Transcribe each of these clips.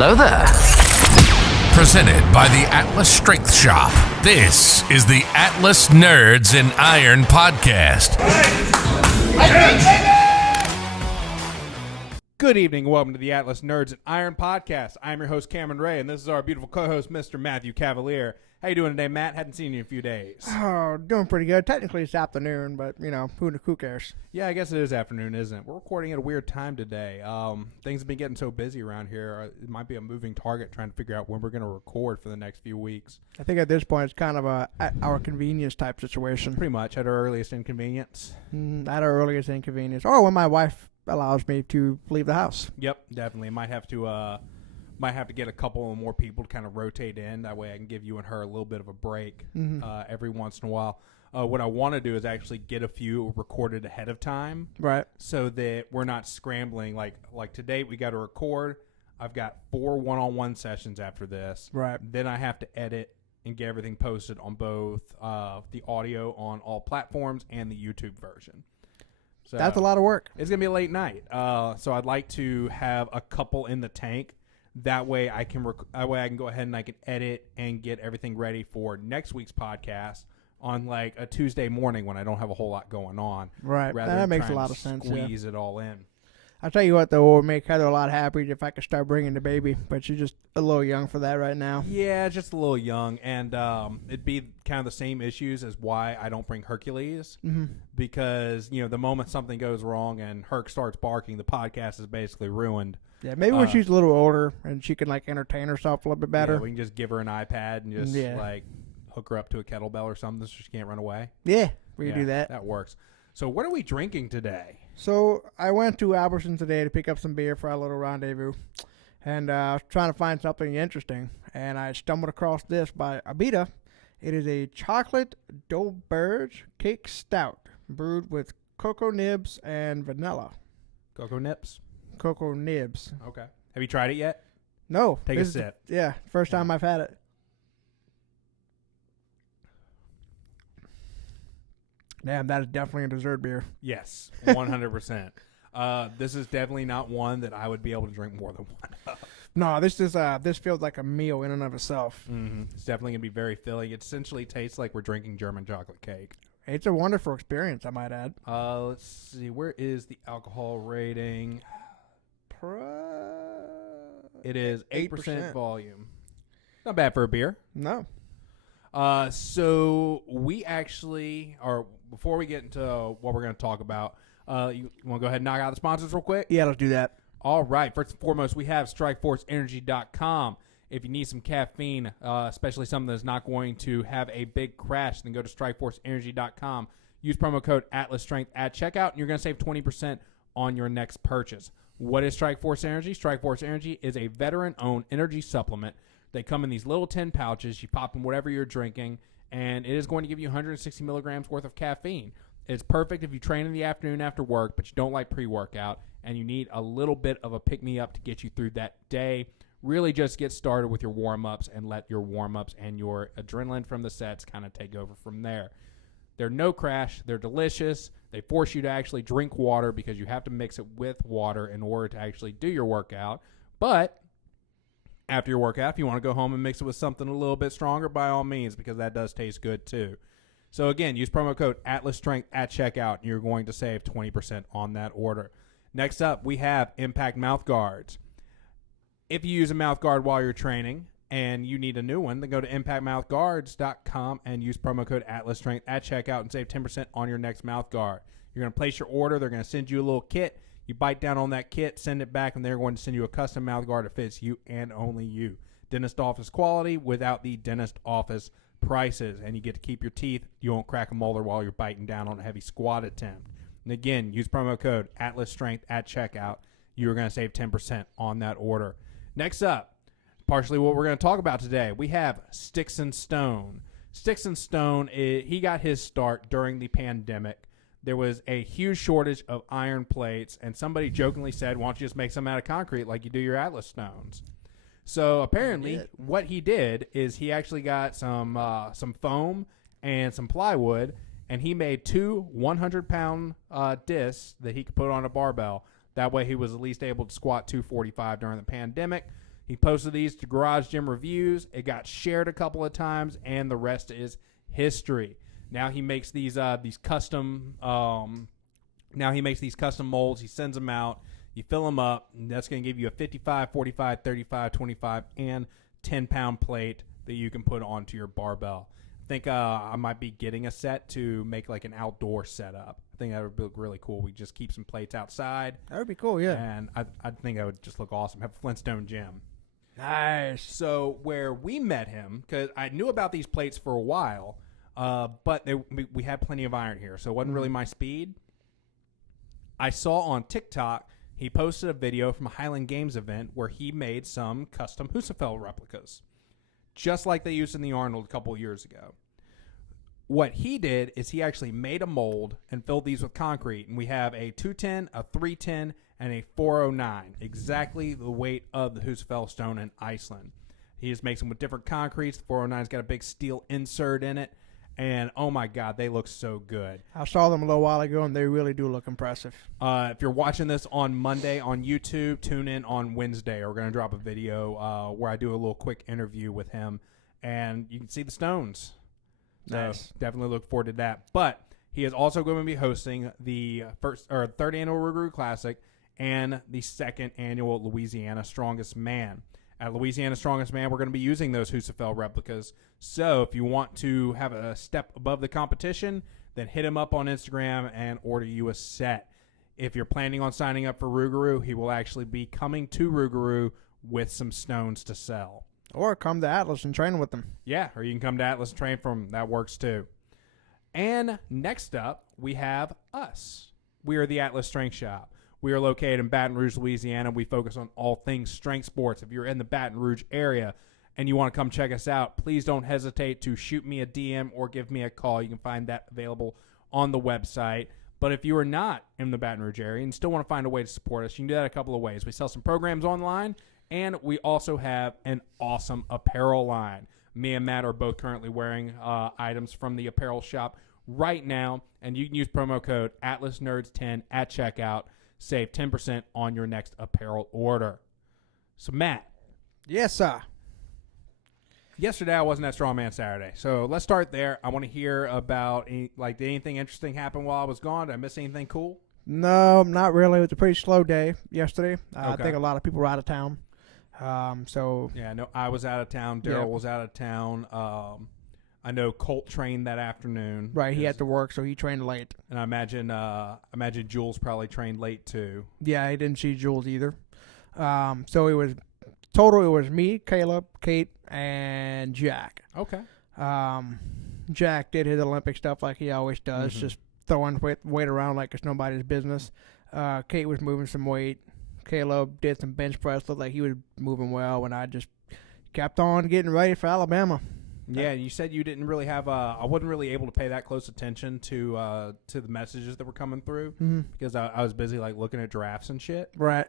Hello there. Presented by the Atlas Strength Shop. This is the Atlas Nerds in Iron podcast. Good evening and welcome to the Atlas Nerds in Iron podcast. I'm your host, Cameron Ray, and this is our beautiful co-host, Mr. Mathew Cavalier. How you doing today, Matt? Hadn't seen you in a few days. Oh, doing pretty good. Technically, it's afternoon, but, you know, who cares? Yeah, I guess it is afternoon, isn't it? We're recording at a weird time today. Things have been getting so busy around here. It might be a moving target trying to figure out when we're going to record for the next few weeks. I think at this point, it's kind of a at our convenience type situation. Pretty much at our earliest inconvenience. At our earliest inconvenience. Or when my wife allows me to leave the house. Yep, definitely. Might have to get a couple more people to kind of rotate in. That way I can give you and her a little bit of a break every once in a while. What I want to do is actually get a few recorded ahead of time. Right. So that we're not scrambling. Like today we got to record. I've got 4 one-on-one sessions after this. Right. Then I have to edit and get everything posted on both the audio on all platforms and the YouTube version. So that's a lot of work. It's going to be a late night. So I'd like to have a couple in the tank. That way I can go ahead and I can edit and get everything ready for next week's podcast on like a Tuesday morning when I don't have a whole lot going on. Right. Rather That than makes a trying lot to of sense. Squeeze it all in. I'll tell you what, though, would make Heather a lot happier if I could start bringing the baby, but she's just a little young for that right now. Yeah, just a little young, and it'd be kind of the same issues as why I don't bring Hercules, because, you know, the moment something goes wrong and Herc starts barking, the podcast is basically ruined. Yeah, maybe when she's a little older and she can, like, entertain herself a little bit better. Yeah, we can just give her an iPad and just, like, hook her up to a kettlebell or something so she can't run away. Yeah, we can do that. That works. So what are we drinking today? So I went to Albertsons today to pick up some beer for our little rendezvous, and I was trying to find something interesting, and I stumbled across this by Abita. It is a chocolate Dauberge cake stout brewed with cocoa nibs and vanilla. Cocoa nips? Cocoa nibs. Okay. Have you tried it yet? No. Take a sip. Yeah, first time I've had it. Damn, that is definitely a dessert beer. Yes, 100%. This is definitely not one that I would be able to drink more than one of. No, this feels like a meal in and of itself. Mm-hmm. It's definitely going to be very filling. It essentially tastes like we're drinking German chocolate cake. It's a wonderful experience, I might add. Let's see. Where is the alcohol rating? It is 8% volume. Not bad for a beer. No. So we actually, or before we get into what we're going to talk about, you want to go ahead and knock out the sponsors real quick? Yeah, let's do that. All right. First and foremost, we have StrikeForceEnergy.com. If you need some caffeine, especially something that's not going to have a big crash, then go to StrikeForceEnergy.com. Use promo code ATLASSTRENGTH at checkout, and you're going to save 20% on your next purchase. What is Strikeforce Energy? Strikeforce Energy is a veteran-owned energy supplement. They come in these little tin pouches. You pop them whatever you're drinking, and it is going to give you 160 milligrams worth of caffeine. It's perfect if you train in the afternoon after work, but you don't like pre-workout, and you need a little bit of a pick-me-up to get you through that day. Really just get started with your warm-ups and let your warm-ups and your adrenaline from the sets kind of take over from there. They're no crash. They're delicious. They force you to actually drink water because you have to mix it with water in order to actually do your workout. But after your workout, if you want to go home and mix it with something a little bit stronger, by all means, because that does taste good too. So again, use promo code ATLASSTRENGTH at checkout, and you're going to save 20% on that order. Next up, we have Impact Mouth Guards. If you use a mouth guard while you're training and you need a new one, then go to impactmouthguards.com and use promo code ATLASSTRENGTH at checkout and save 10% on your next mouth guard. You're going to place your order. They're going to send you a little kit. You bite down on that kit, send it back, and they're going to send you a custom mouth guard that fits you and only you. Dentist office quality without the dentist office prices, and you get to keep your teeth. You won't crack a molar while you're biting down on a heavy squat attempt. And again, use promo code ATLASSTRENGTH at checkout. You're going to save 10% on that order. Next up, partially what we're going to talk about today, we have Stix and Stone. Stix and Stone, he got his start during the pandemic. There was a huge shortage of iron plates, and somebody jokingly said, why don't you just make some out of concrete like you do your Atlas stones? So apparently what he did is he actually got some foam and some plywood, and he made 2 100-pound discs that he could put on a barbell. That way he was at least able to squat 245 during the pandemic. He posted these to Garage Gym Reviews. It got shared a couple of times, and the rest is history. Now he makes these custom. Now he makes these custom molds. He sends them out. You fill them up. And that's going to give you a 55, 45, 35, 25, and 10-pound plate that you can put onto your barbell. I think I might be getting a set to make like an outdoor setup. I think that would look really cool. We just keep some plates outside. That would be cool, yeah. And I think that would just look awesome. Have a Flintstone gym. Nice. So where we met him, because I knew about these plates for a while, but we had plenty of iron here, so it wasn't really my speed. I saw on TikTok he posted a video from a Highland Games event where he made some custom Husafell replicas, just like they used in the Arnold a couple of years ago. What he did is he actually made a mold and filled these with concrete, and we have a 210, a 310, and a 409, exactly the weight of the Husafell stone in Iceland. He just makes them with different concretes. The 409's got a big steel insert in it, and oh my God, they look so good. I saw them a little while ago, and they really do look impressive. If you're watching this on Monday on YouTube, tune in on Wednesday. We're going to drop a video where I do a little quick interview with him, and you can see the stones. Nice. So definitely look forward to that. But he is also going to be hosting the third annual Rougarou Classic and the second annual Louisiana Strongest Man. At Louisiana Strongest Man, we're going to be using those Husafell replicas. So if you want to have a step above the competition, then hit him up on Instagram and order you a set. If you're planning on signing up for Rougarou, he will actually be coming to Rougarou with some stones to sell. Or come to Atlas and train with them. Yeah, or you can come to Atlas and train from. That works too. And next up, we have us. We are the Atlas Strength Shop. We are located in Baton Rouge, Louisiana. We focus on all things strength sports. If you're in the Baton Rouge area and you want to come check us out, please don't hesitate to shoot me a DM or give me a call. You can find that available on the website. But if you are not in the Baton Rouge area and still want to find a way to support us, you can do that a couple of ways. We sell some programs online, and we also have an awesome apparel line. Me and Matt are both currently wearing items from the apparel shop right now, and you can use promo code AtlasNerds10 at checkout. Save 10% on your next apparel order. So, Matt. Yes, sir. Yesterday, I wasn't at Strongman Saturday. So, let's start there. I want to hear about, did anything interesting happen while I was gone? Did I miss anything cool? No, not really. It was a pretty slow day yesterday. Okay. I think a lot of people were out of town. Yeah, no, I was out of town. Daryl was out of town. I know Colt trained that afternoon. Right, he had to work, so he trained late. And I imagine Jules probably trained late too. Yeah, I didn't see Jules either. So it was me, Caleb, Kate, and Jack. Okay. Jack did his Olympic stuff like he always does, Mm-hmm. just throwing weight around like it's nobody's business. Kate was moving some weight. Caleb did some bench press, looked like he was moving well, and I just kept on getting ready for Alabama. Yeah, you said you didn't really have. I wasn't really able to pay that close attention to the messages that were coming through because I was busy looking at drafts and shit. Right.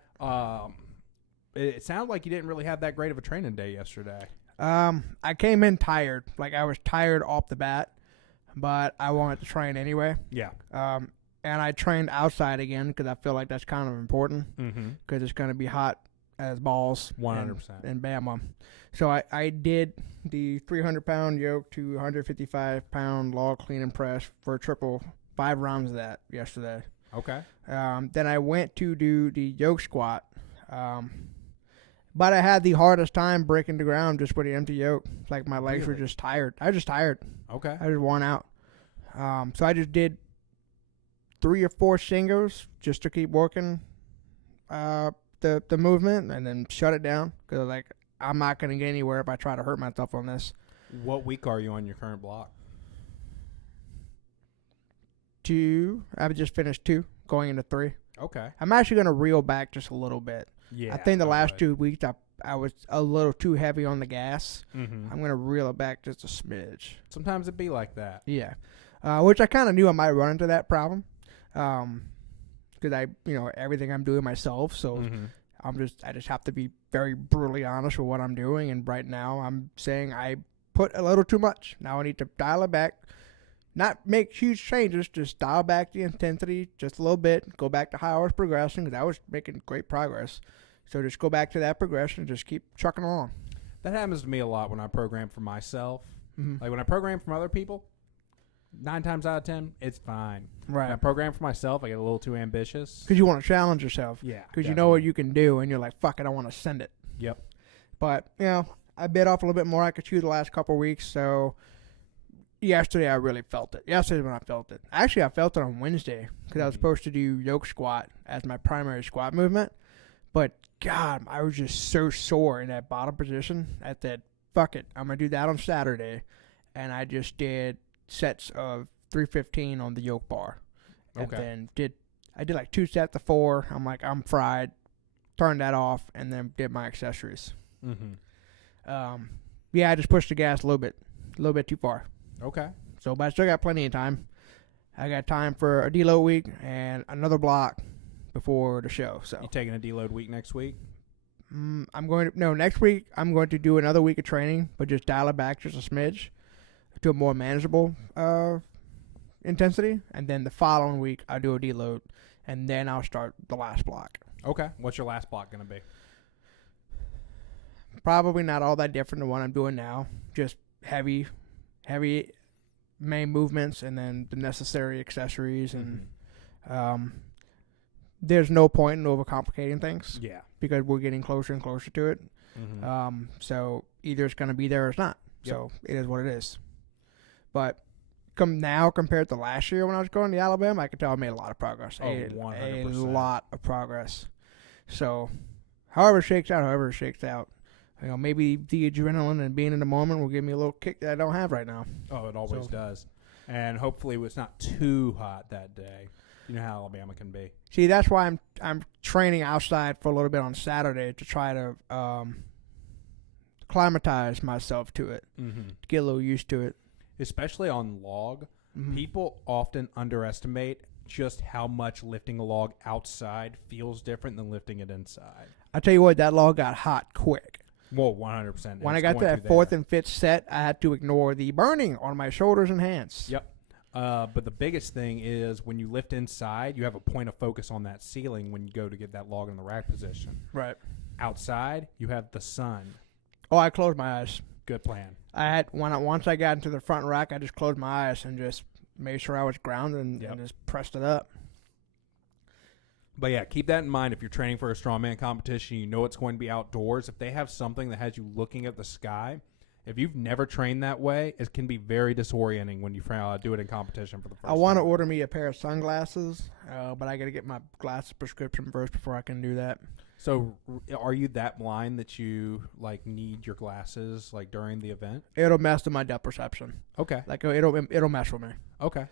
It sounded like you didn't really have that great of a training day yesterday. I came in tired. Like, I was tired off the bat, but I wanted to train anyway. Yeah. And I trained outside again because I feel like that's kind of important because it's going to be hot as balls. 100%. In Bama. So I did the 300-pound yoke to 155-pound log clean and press for a triple, 5 rounds of that yesterday. Okay. Then I went to do the yoke squat. But I had the hardest time breaking the ground just with the empty yoke. Like, my legs were just tired. I was just tired. Okay. I was worn out. So I just did 3 or 4 singles just to keep working the movement and then shut it down because, I'm not going to get anywhere if I try to hurt myself on this. What week are you on your current block? 2. I've just finished 2, going into 3. Okay. I'm actually going to reel back just a little bit. Yeah. I think the last 2 weeks I was a little too heavy on the gas. Mm-hmm. I'm going to reel it back just a smidge. Sometimes it be like that. Yeah. Which I kind of knew I might run into that problem. Because everything I'm doing myself. So I just have to be very brutally honest with what I'm doing. And right now I'm saying I put a little too much. Now I need to dial it back. Not make huge changes, just dial back the intensity just a little bit. Go back to how I was progressing because I was making great progress. So just go back to that progression. Just keep trucking along. That happens to me a lot when I program for myself. Mm-hmm. Like when I program from other people, 9 times out of 10, it's fine. Right. When I program for myself, I get a little too ambitious. Because you want to challenge yourself. Yeah. Because you know what you can do, and you're like, fuck it, I want to send it. Yep. But, I bit off a little bit more I could chew the last couple of weeks, so yesterday I really felt it. Yesterday when I felt it. Actually, I felt it on Wednesday because I was supposed to do yoke squat as my primary squat movement. But, God, I was just so sore in that bottom position. I said, fuck it, I'm going to do that on Saturday. And I just did sets of 315 on the yoke bar. Okay. And then I did like 2 sets of 4. I'm like, I'm fried. Turned that off and then did my accessories. Mm-hmm. I just pushed the gas a little bit too far. Okay. So, but I still got plenty of time. I got time for a deload week and another block before the show. So you taking a deload week next week? Next week I'm going to do another week of training, but just dial it back just a smidge to a more manageable intensity. And then the following week I'll do a deload, and then I'll start the last block. Okay. What's your last block going to be? Probably not all that different than what I'm doing now. Just heavy main movements and then the necessary accessories. And there's no point in overcomplicating things. Yeah. Because we're getting closer and closer to it. Mm-hmm. So either it's going to be there or it's not. Yep. So it is what it is. But compared to last year when I was going to Alabama, I could tell I made a lot of progress. Oh, 100%. A lot of progress. So however it shakes out. Maybe the adrenaline and being in the moment will give me a little kick that I don't have right now. Oh, it always does. And hopefully it's not too hot that day. You know how Alabama can be. See, that's why I'm training outside for a little bit on Saturday to try to acclimatize myself to it, to get a little used to it. Especially on log, people often underestimate just how much lifting a log outside feels different than lifting it inside. I tell you what, that log got hot quick. Well, 100%. When I got to that 4th and 5th set, I had to ignore the burning on my shoulders and hands. Yep. But the biggest thing is when you lift inside, you have a point of focus on that ceiling when you go to get that log in the rack position. Right. Outside, you have the sun. Oh, I closed my eyes. Good plan. Once I got into the front rack, I just closed my eyes and just made sure I was grounded and just pressed it up. But yeah, keep that in mind if you're training for a strongman competition. You know it's going to be outdoors. If they have something that has you looking at the sky, if you've never trained that way, it can be very disorienting when you do it in competition for the first time. I want to order me a pair of sunglasses, but I got to get my glasses prescription first before I can do that. So, are you that blind that you need your glasses during the event? It'll mess with my depth perception. Okay. It'll mess with me. Okay.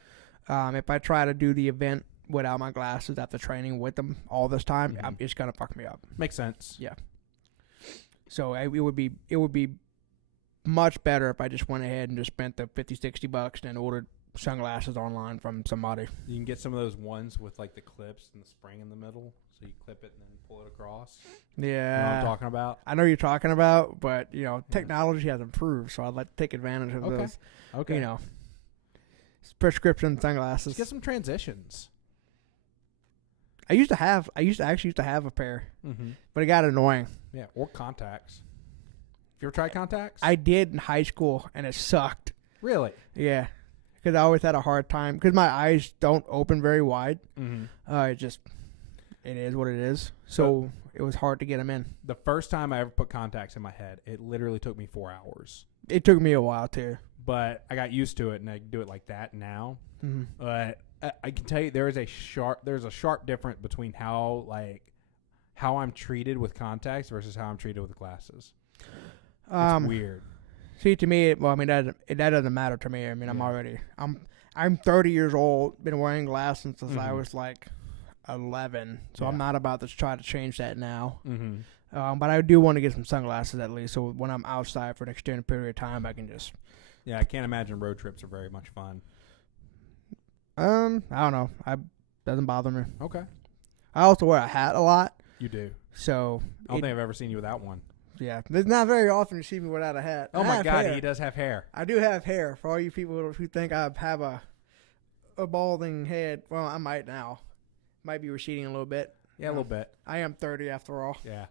If I try to do the event without my glasses after training with them all this time, it's gonna fuck me up. Makes sense. Yeah. So it would be much better if I just went ahead and just spent the $50-$60 and ordered sunglasses online from somebody. You can get some of those ones with the clips and the spring in the middle, so you clip it and then pull it across. Yeah. You know what I'm talking about? I know you're talking about, but technology has improved, so I'd like to take advantage of those. Okay. Prescription sunglasses. Let's get some transitions. I used to have a pair, but it got annoying. Yeah, or contacts. You ever tried contacts? I did in high school, and it sucked. Really? Yeah, because I always had a hard time because my eyes don't open very wide. It is what it is. So it was hard to get them in. The first time I ever put contacts in my head, it literally took me 4 hours. It took me a while too, but I got used to it, and I do it like that now. But I can tell you there's a sharp difference between how I'm treated with contacts versus how I'm treated with glasses. It's weird. See, to me, that doesn't matter to me. I mean, I'm 30 years old, been wearing glasses since I was 11, so I'm not about to try to change that now. But I do want to get some sunglasses at least, so when I'm outside for an extended period of time, I can just. Yeah, I can't imagine road trips are very much fun. I don't know. Doesn't bother me. Okay. I also wear a hat a lot. You do. So I don't think I've ever seen you without one. Yeah, it's not very often you see me without a hat. Oh my God, he does have hair. I do have hair. For all you people who think I have a balding head, well, I might now. Might be receding a little bit. Yeah, a little bit. I am 30 after all. Yeah.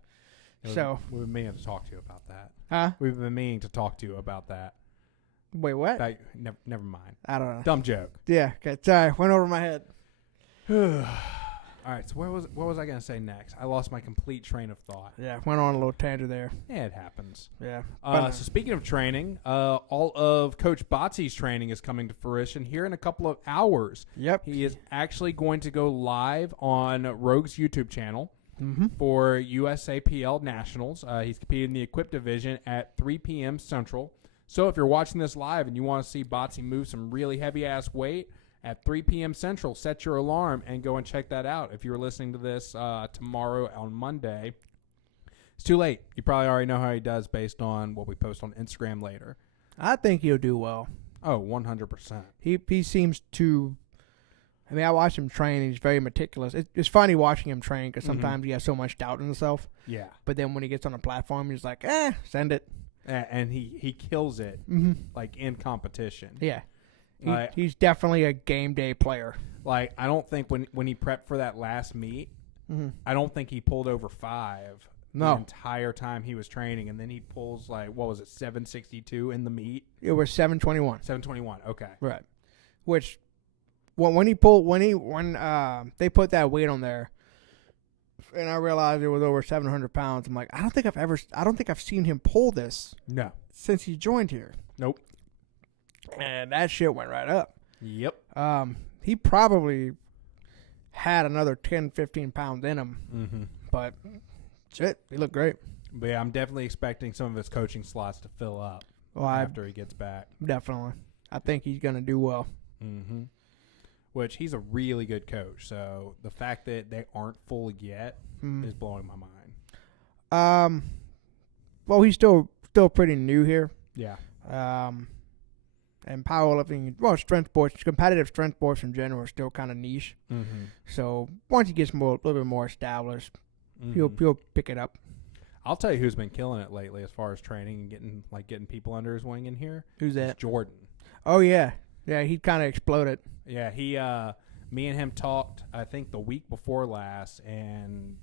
So we've been meaning to talk to you about that. Huh? We've been meaning to talk to you about that. Wait, what? Never mind. I don't know. Dumb joke. Yeah. Okay. Sorry. Went over my head. All right. So what was I gonna say next? I lost my complete train of thought. Yeah. Went on a little tangent there. Yeah, it happens. Yeah. So speaking of training, all of Coach Botsy's training is coming to fruition here in a couple of hours. Yep. He is actually going to go live on Rogue's YouTube channel for USAPL Nationals. He's competing in the Equipped Division at 3 p.m. Central. So if you're watching this live and you want to see Botsy move some really heavy-ass weight at 3 p.m. Central, set your alarm and go and check that out. If you're listening to this tomorrow on Monday, it's too late. You probably already know how he does based on what we post on Instagram later. I think he'll do well. Oh, 100%. He seems to. I mean, I watch him train. He's very meticulous. It's funny watching him train because sometimes he has so much doubt in himself. Yeah. But then when he gets on a platform, he's like, send it. And he kills it, like, in competition. Yeah. He's definitely a game day player. Like, I don't think when he prepped for that last meet, I don't think he pulled over 5 the entire time he was training. And then he pulls, like, what was it, 762 in the meet? It was 721. 721, okay. Right. Which, when they put that weight on there, and I realized it was over 700 pounds. I'm like, I don't think I've seen him pull this. No. Since he joined here. Nope. And that shit went right up. Yep. He probably had another 10, 15 pounds in him. But shit, he looked great. But yeah, I'm definitely expecting some of his coaching slots to fill up after he gets back. Definitely. I think he's going to do well. Which he's a really good coach. So the fact that they aren't full yet is blowing my mind. Well, he's still pretty new here. Yeah. And powerlifting, well, strength sports, competitive strength sports in general are still kind of niche. So once he gets a little bit more established, he'll pick it up. I'll tell you who's been killing it lately as far as training and getting people under his wing in here. Who's that? It's Jordan. Oh yeah, he kind of exploded. Yeah, me and him talked, I think, the week before last, and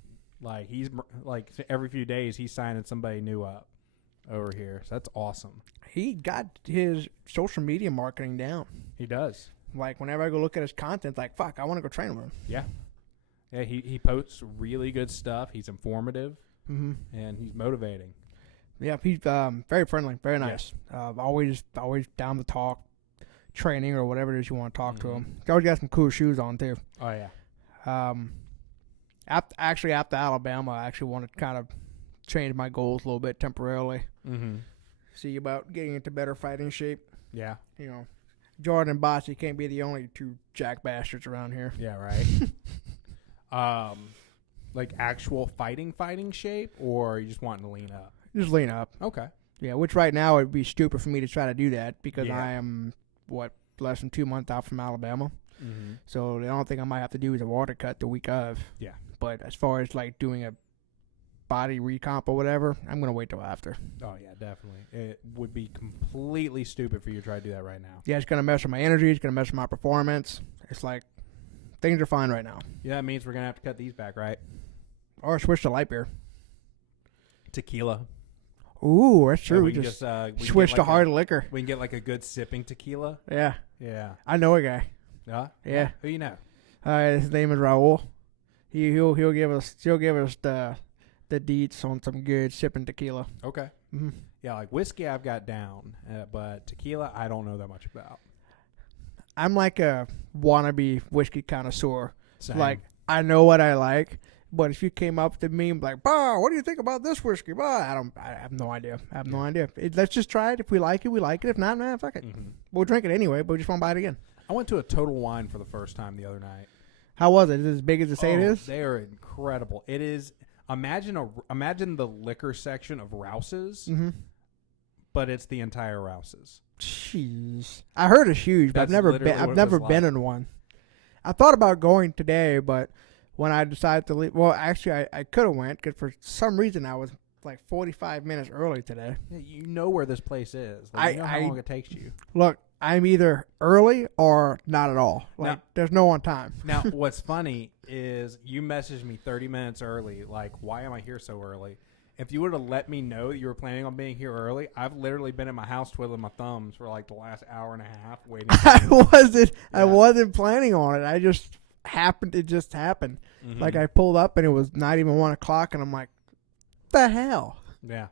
he's every few days he's signing somebody new up over here. So that's awesome. He got his social media marketing down. He does. Like whenever I go look at his content, it's like, fuck, I want to go train with him. Yeah. Yeah, he posts really good stuff. He's informative, and he's motivating. Yeah, he's very friendly, very nice. Yeah. Always down to talk. Training or whatever it is you want to talk to him. He's always got some cool shoes on too. Oh yeah. After Alabama, I actually want to kind of change my goals a little bit temporarily. See about getting into better fighting shape. Yeah. You know, Jordan and Botsy can't be the only two jack bastards around here. Yeah, right. Like actual fighting shape, or you just wanting to lean up? Just lean up. Okay. Yeah, which right now it would be stupid for me to try to do that because I am less than 2 months out from Alabama. So the only thing I might have to do is a water cut the week of. Yeah. But as far as like doing a body recomp or whatever, I'm going to wait till after. Oh yeah, definitely. It would be completely stupid for you to try to do that right now. Yeah, it's going to mess with my energy. It's going to mess with my performance. It's like things are fine right now. Yeah, that means we're going to have to cut these back, right? Or switch to light beer. Tequila. Ooh, that's true. Yeah, we just switch to hard liquor. We can get like a good sipping tequila. Yeah. Yeah. I know a guy. Yeah. Who you know? His name is Raul. He'll give us the deets on some good sipping tequila. Okay. Yeah, like whiskey I've got down, but tequila I don't know that much about. I'm like a wannabe whiskey connoisseur. Same. Like I know what I like. But if you came up to me and be like, "Bah, what do you think about this whiskey?" Bah, I have no idea. Let's just try it. If we like it, we like it. If not, man, fuck it. We'll drink it anyway, but we just want to buy it again. I went to a Total Wine for the first time the other night. How was it? Is it as big as they say it is? They are incredible. It is. Imagine the liquor section of Rouse's, but it's the entire Rouse's. Jeez, I heard it's huge, but I've never been in one. I thought about going today, but when I decided to leave, well, actually, I could have went because for some reason I was like 45 minutes early today. Yeah, you know where this place is. Like, you know how long it takes you. Look, I'm either early or not at all. Like, there's no on time. Now, what's funny is you messaged me 30 minutes early. Like, why am I here so early? If you would have let me know that you were planning on being here early, I've literally been in my house twiddling my thumbs for like the last hour and a half waiting. I wasn't planning on it. I just happened. It just happened. Mm-hmm. Like I pulled up and it was not even 1 o'clock, and I'm like, "What the hell?" Yeah.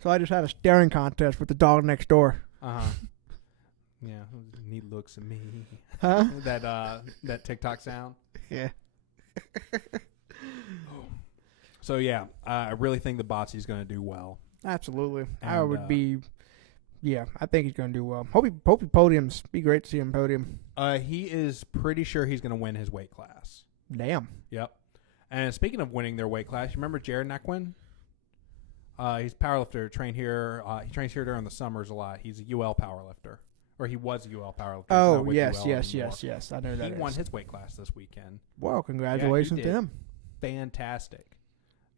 So I just had a staring contest with the dog next door. Yeah. Neat looks at me. Huh? that TikTok sound. Yeah. So yeah, I really think the Botsy's going to do well. Absolutely. And, I would be. Yeah, I think he's going to do well. Hope he podiums. Be great to see him podium. He is pretty sure he's going to win his weight class. Damn. Yep. And speaking of winning their weight class, you remember Jared Nequin? He's a powerlifter. Trained here. He trains here during the summers a lot. He's a UL powerlifter, or he was a UL powerlifter. Oh yes. I know that. He won his weight class this weekend. Well, congratulations to him. Fantastic.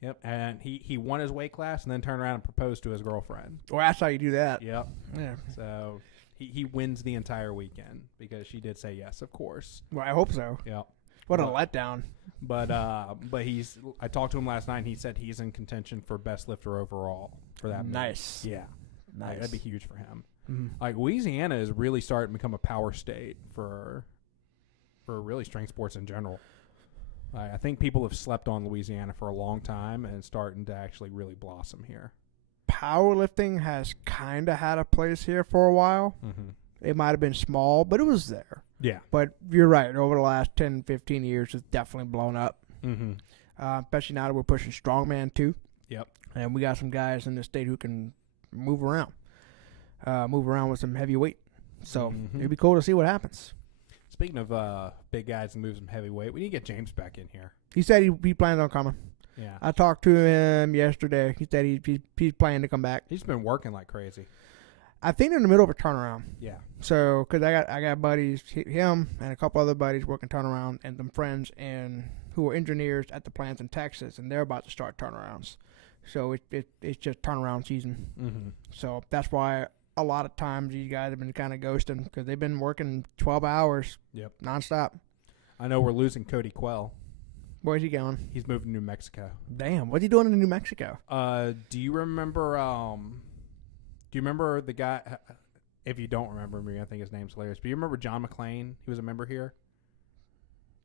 Yep, and he won his weight class and then turned around and proposed to his girlfriend. Well, that's how you do that. Yep. Yeah. So he wins the entire weekend because she did say yes, of course. Well, I hope so. Yep. What a letdown. But I talked to him last night and he said he's in contention for best lifter overall for that. Nice. Meet. Yeah. Nice. Like, that'd be huge for him. Mm-hmm. Like Louisiana is really starting to become a power state for really strength sports in general. I think people have slept on Louisiana for a long time and it's starting to actually really blossom here. Powerlifting has kind of had a place here for a while. Mm-hmm. It might have been small, but it was there. Yeah. But you're right. Over the last 10, 15 years, it's definitely blown up. Mm-hmm. Especially now that we're pushing strongman too. Yep. And we got some guys in the state who can move around with some heavy weight. So it'd be cool to see what happens. Speaking of big guys and move some heavy weight, we need to get James back in here. He said he plans on coming. Yeah. I talked to him yesterday. He said he's planning to come back. He's been working like crazy. I think they're in the middle of a turnaround. Yeah. So, because I got buddies, him and a couple other buddies working turnaround, and some friends who are engineers at the plants in Texas, and they're about to start turnarounds. So it's just turnaround season. Mm-hmm. So that's why a lot of times these guys have been kind of ghosting because they've been working 12 hours. Yep. Nonstop. I know we're losing Cody Quell. Where's he going? He's moving to New Mexico. Damn, what's he doing in New Mexico? Do you remember? Do you remember the guy? If you don't remember me, I think his name's hilarious. But you remember John McClane? He was a member here.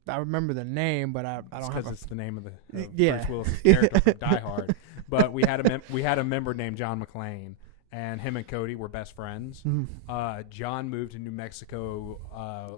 I remember the name, but I don't have. Because it's the name of the yeah. Bruce Willis character from Die Hard. But we had a member named John McClane, and him and Cody were best friends. Mm-hmm. John moved to New Mexico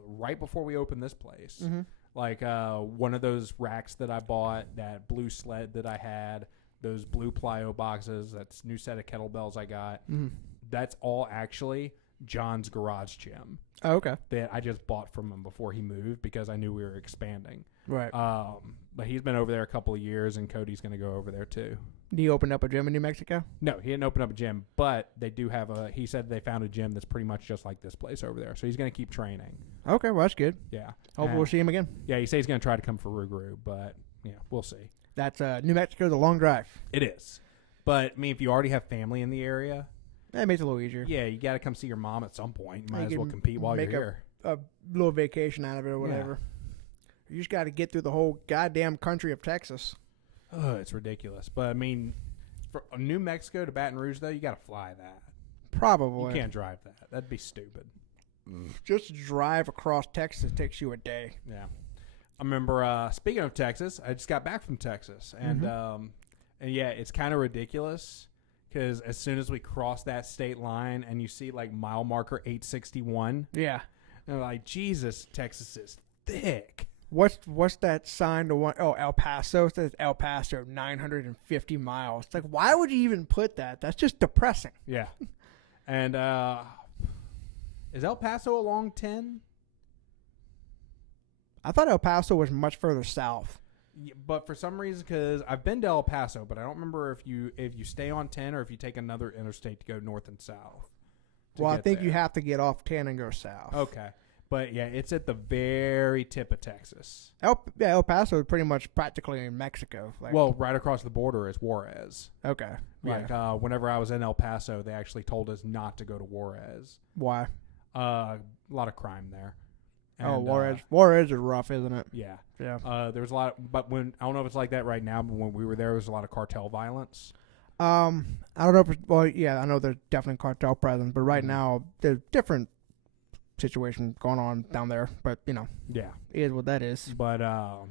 right before we opened this place. Mm-hmm. Like one of those racks that I bought, that blue sled that I had, those blue plyo boxes, that's new set of kettlebells I got. Mm-hmm. That's all actually John's garage gym. Oh, okay. That I just bought from him before he moved because I knew we were expanding. Right. But he's been over there a couple of years, and Cody's going to go over there too. He opened up a gym in New Mexico? No, he didn't open up a gym, but they do have he said they found a gym that's pretty much just like this place over there. So he's going to keep training. Okay, well, that's good. Yeah. Hopefully we'll see him again. Yeah, he says he's going to try to come for Rougarou, but yeah, we'll see. That's New Mexico's a long drive. It is. But, I mean, if you already have family in the area. That makes it a little easier. Yeah, you got to come see your mom at some point. You might You as well can compete while you're make here. A little vacation out of it or whatever. Yeah. You just got to get through the whole goddamn country of Texas. Oh, it's ridiculous. But, I mean, from New Mexico to Baton Rouge, though, you got to fly that. Probably. You can't drive that. That'd be stupid. Just to drive across Texas takes you a day. Yeah. I remember, speaking of Texas, I just got back from Texas. And, and yeah, it's kind of ridiculous because as soon as we cross that state line and you see, like, mile marker 861. Yeah. And like, Jesus, Texas is thick. What's that sign to one? Oh, El Paso. It says El Paso, 950 miles. It's like, why would you even put that? That's just depressing. Yeah. And is El Paso along 10? I thought El Paso was much further south. Yeah, but for some reason, because I've been to El Paso, but I don't remember if you stay on 10 or if you take another interstate to go north and south. Well, I think you have to get off 10 and go south. Okay. But yeah, it's at the very tip of Texas. El Paso is pretty much practically in Mexico. Like, Well, right across the border is Juarez. okay. Like whenever I was in El Paso, they actually told us not to go to Juarez. Why? A lot of crime there. Juarez is rough, isn't it? Yeah. Yeah. There was a lot, but I don't know if it's like that right now, but when we were there was a lot of cartel violence. I don't know if I know there's definitely cartel presence, but right now there's different situation going on down there. But Yeah. it is what that is. But yeah,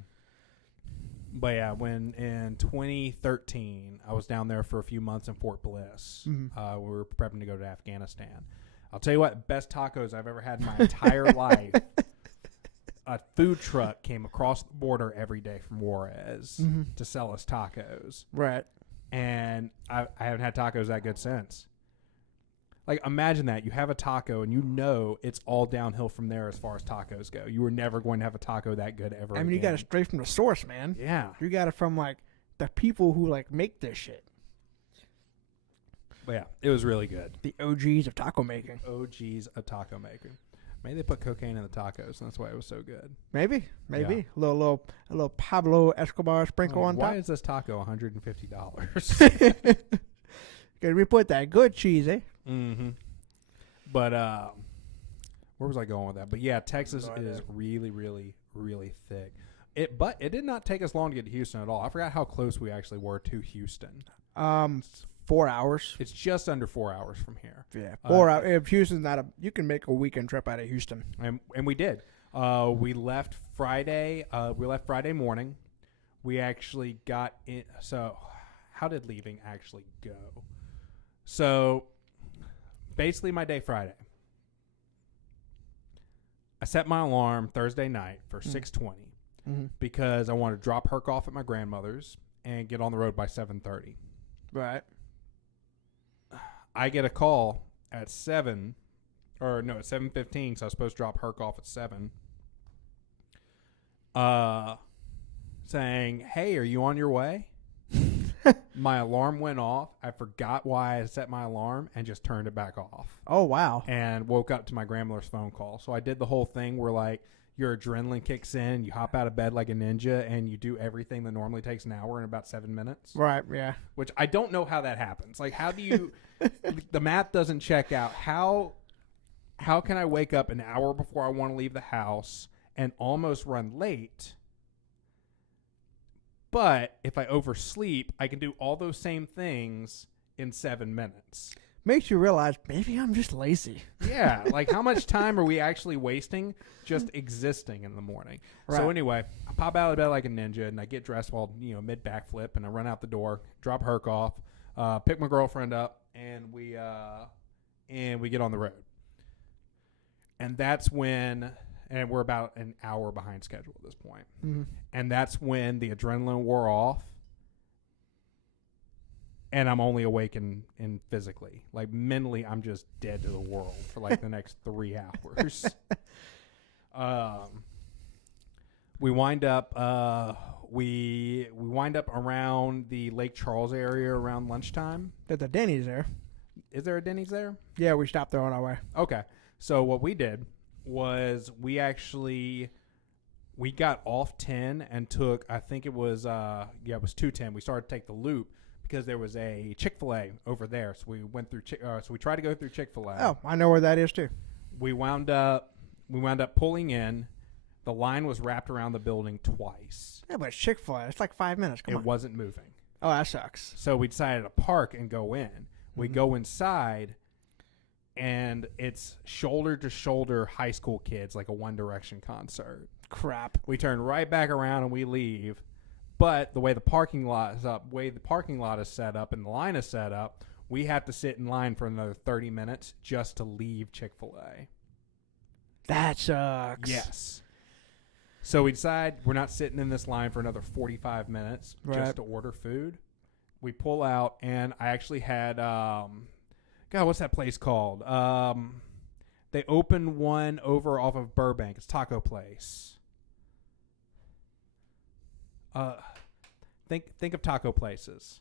when in 2013 I was down there for a few months in Fort Bliss. We were prepping to go to Afghanistan. I'll tell you what, best tacos I've ever had in my entire life. A food truck came across the border every day from Juarez to sell us tacos. Right. And I haven't had tacos that good since. Like, imagine that. You have a taco, and you know it's all downhill from there as far as tacos go. You were never going to have a taco that good ever again. You got it straight from the source, man. Yeah. You got it from, like, the people who, like, make this shit. But yeah, it was really good. The OGs of taco making. OGs of taco making. Maybe they put cocaine in the tacos, and that's why it was so good. Maybe. Yeah. A little Pablo Escobar sprinkle on top. Why is this taco $150? Because we put that good cheese, eh? Mm-hmm. But where was I going with that? But yeah, Texas is really, really, really thick. But it did not take us long to get to Houston at all. I forgot how close we actually were to Houston. 4 hours. It's just under 4 hours from here. Yeah, 4 hours. If Houston's you can make a weekend trip out of Houston. And we did. We left Friday. We left Friday morning. We actually got in. So, how did leaving actually go? So, basically, my day Friday. I set my alarm Thursday night for 6:20 because I wanted to drop Herc off at my grandmother's and get on the road by 7:30. Right. I get a call at 7:15, so I was supposed to drop Herc off at 7. Saying, hey, are you on your way? My alarm went off. I forgot why I set my alarm and just turned it back off. Oh, wow. And woke up to my grandmother's phone call. So I did the whole thing where, like, your adrenaline kicks in, you hop out of bed like a ninja, and you do everything that normally takes an hour in about 7 minutes. Right, yeah. Which I don't know how that happens. Like, how do you... the math doesn't check out. How can I wake up an hour before I want to leave the house and almost run late? But if I oversleep, I can do all those same things in 7 minutes. Makes you realize maybe I'm just lazy. Yeah, like how much time are we actually wasting just existing in the morning? Right. So anyway, I pop out of bed like a ninja, and I get dressed while mid backflip, and I run out the door, drop Herc off, pick my girlfriend up, and we get on the road. And that's when, and we're about an hour behind schedule at this point. And that's when the adrenaline wore off. And I'm only awake in physically. Like, mentally, I'm just dead to the world for, like, the next 3 hours. We wind up we wind up around the Lake Charles area around lunchtime. There's a Denny's there. Is there a Denny's there? Yeah, we stopped there on our way. Okay. So what we did was we got off 10 and took, I think it was, it was 210. We started to take the loop because there was a Chick-fil-A over there. So we went through, so we tried to go through Chick-fil-A. Oh, I know where that is too. We wound up pulling in. The line was wrapped around the building twice. Yeah, but Chick-fil-A, it's like 5 minutes. Come on. It wasn't moving. Oh, that sucks. So we decided to park and go in. We go inside, and it's shoulder-to-shoulder high school kids, like a One Direction concert. Crap. We turn right back around and we leave. But the way the parking lot is set up and the line is set up, we have to sit in line for another 30 minutes just to leave Chick-fil-A. That sucks. Yes. So we decide we're not sitting in this line for another 45 minutes just to order food. We pull out, and I actually had, what's that place called? They opened one over off of Burbank. It's Taco Place. Think of taco places.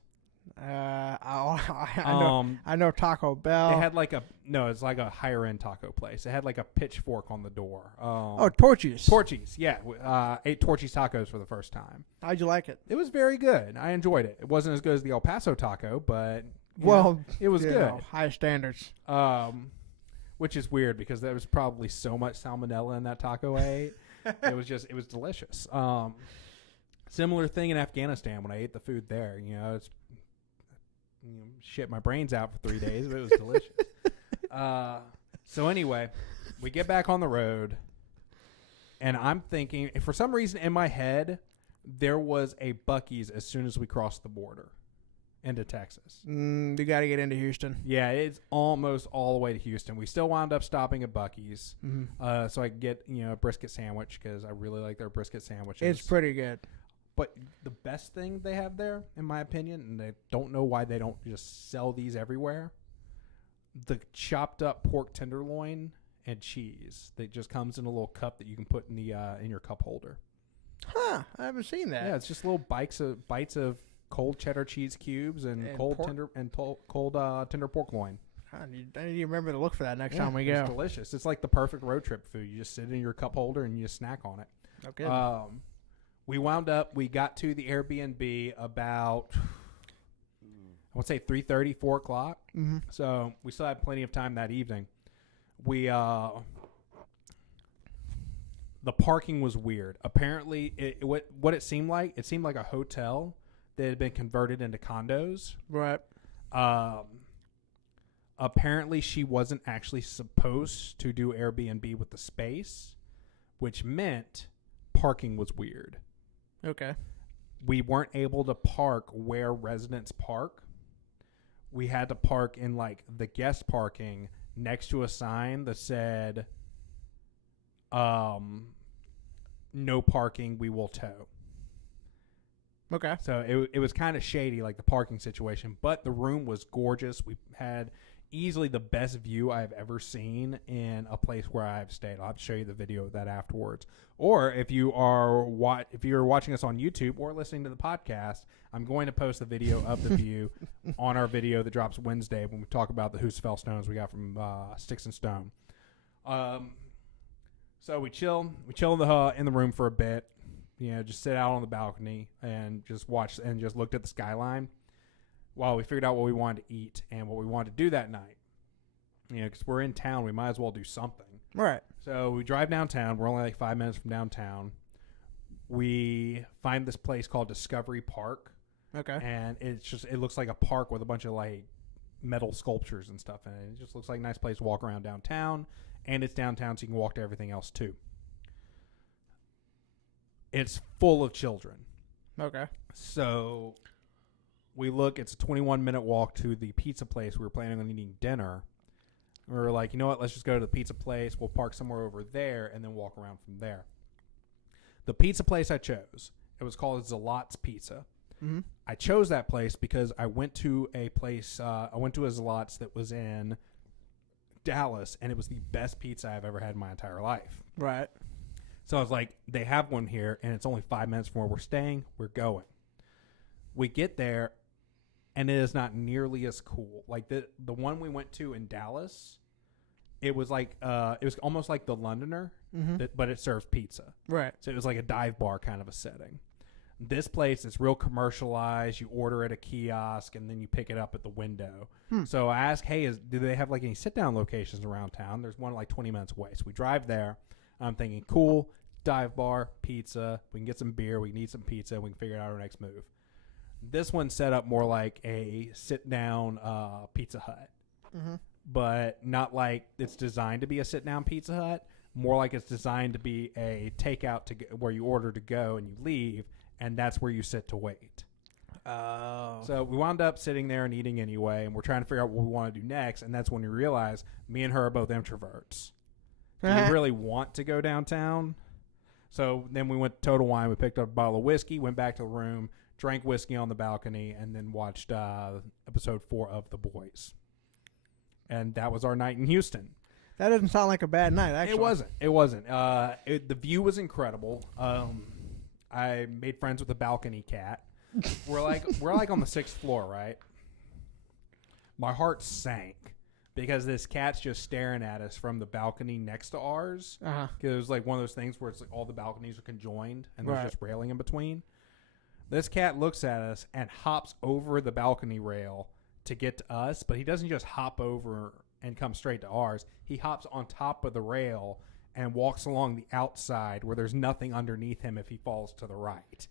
I know Taco Bell. They had like it's like a higher end taco place. It had like a pitchfork on the door. Torchy's. Torchy's, yeah. Ate Torchy's tacos for the first time. How'd you like it? It was very good. I enjoyed it. It wasn't as good as the El Paso taco, but it was good. High standards. Which is weird because there was probably so much salmonella in that taco I ate. It was delicious. Similar thing in Afghanistan when I ate the food there. It's shit my brains out for 3 days, but it was delicious. So anyway, we get back on the road, and I'm thinking, for some reason in my head, there was a Buc-ee's as soon as we crossed the border into Texas. You got to get into Houston. Yeah, it's almost all the way to Houston. We still wound up stopping at Buc-ee's, so I could get a brisket sandwich because I really like their brisket sandwiches. It's pretty good. But the best thing they have there, in my opinion, and I don't know why they don't just sell these everywhere, the chopped up pork tenderloin and cheese that just comes in a little cup that you can put in your cup holder. Huh? I haven't seen that. Yeah, it's just little bites of cold cheddar cheese cubes and cold tender pork loin. I need to remember to look for that next time we It's go. delicious. It's like the perfect road trip food. You just sit in your cup holder and you just snack on it. Okay. We got to the Airbnb about, I would say 3:30, 4 o'clock. Mm-hmm. So we still had plenty of time that evening. The parking was weird. Apparently, what it seemed like a hotel that had been converted into condos. Right. Apparently, she wasn't actually supposed to do Airbnb with the space, which meant parking was weird. Okay. We weren't able to park where residents park. We had to park in like the guest parking next to a sign that said, no parking, we will tow. Okay. So it was kind of shady, like the parking situation, but the room was gorgeous. We had easily the best view I've ever seen in a place where I've stayed. I'll have to show you the video of that afterwards. Or if you're watching us on YouTube or listening to the podcast, I'm going to post the video of the view on our video that drops Wednesday when we talk about the Hoosfell stones we got from Stix and Stone. So we chill in the room for a bit. Just sit out on the balcony and just watch and just looked at the skyline while we figured out what we wanted to eat and what we wanted to do that night. Because we're in town, we might as well do something. Right. So we drive downtown. We're only like 5 minutes from downtown. We find this place called Discovery Park. Okay. And it looks like a park with a bunch of like metal sculptures and stuff in it. It just looks like a nice place to walk around downtown. And it's downtown, so you can walk to everything else too. It's full of children. Okay. So we look, it's a 21-minute walk to the pizza place. We were planning on eating dinner. We were like, you know what, let's just go to the pizza place. We'll park somewhere over there and then walk around from there. The pizza place I chose, it was called Zalot's Pizza. Mm-hmm. I chose that place because I went to a Zalot's that was in Dallas, and it was the best pizza I've ever had in my entire life. Right. So I was like, they have one here, and it's only 5 minutes from where we're staying. We're going. We get there, and it is not nearly as cool. Like the one we went to in Dallas, it was like it was almost like the Londoner, but it serves pizza. Right. So it was like a dive bar kind of a setting. This place is real commercialized. You order at a kiosk, and then you pick it up at the window. So I asked, hey, do they have like any sit-down locations around town? There's one like 20 minutes away. So we drive there. I'm thinking, cool, dive bar, pizza. We can get some beer. We can eat some pizza. We can figure out our next move. This one's set up more like a sit-down Pizza Hut. Mm-hmm. But not like it's designed to be a sit-down Pizza Hut. More like it's designed to be a takeout where you order to go and you leave, and that's where you sit to wait. Oh. So we wound up sitting there and eating anyway, and we're trying to figure out what we want to do next, and that's when we realize me and her are both introverts. Do we really want to go downtown? So then we went to Total Wine. We picked up a bottle of whiskey, went back to the room, drank whiskey on the balcony, and then watched episode 4 of The Boys. And that was our night in Houston. That doesn't sound like a bad night, actually. It wasn't. The view was incredible. I made friends with the balcony cat. We're like on the 6th floor, right? My heart sank because this cat's just staring at us from the balcony next to ours. Because it was like one of those things where it's like all the balconies are conjoined and there's just railing in between. This cat looks at us and hops over the balcony rail to get to us, but he doesn't just hop over and come straight to ours. He hops on top of the rail and walks along the outside where there's nothing underneath him if he falls to the right.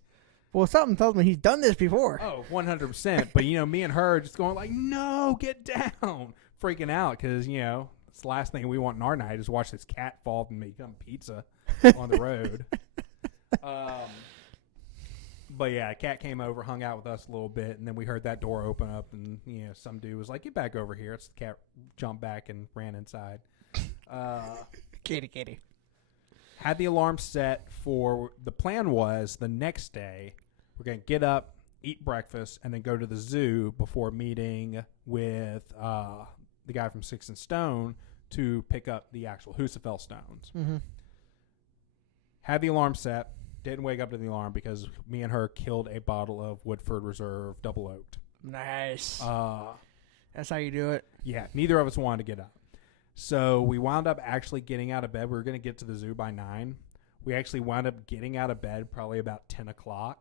Well, something tells me he's done this before. Oh, 100%. But, me and her are just going like, no, get down. Freaking out because, it's the last thing we want in our night is watch this cat fall and become pizza on the road. But, yeah, a cat came over, hung out with us a little bit, and then we heard that door open up, and, some dude was like, get back over here. It's the cat jumped back and ran inside. Kitty. Had the alarm set for the plan was the next day we're going to get up, eat breakfast, and then go to the zoo before meeting with the guy from Sticks and Stone to pick up the actual Husafell stones. Mm-hmm. Had the alarm set. Didn't wake up to the alarm because me and her killed a bottle of Woodford Reserve double oaked. Nice. That's how you do it. Yeah, neither of us wanted to get up. So we wound up actually getting out of bed. We were going to get to the zoo by 9. We actually wound up getting out of bed probably about 10 o'clock.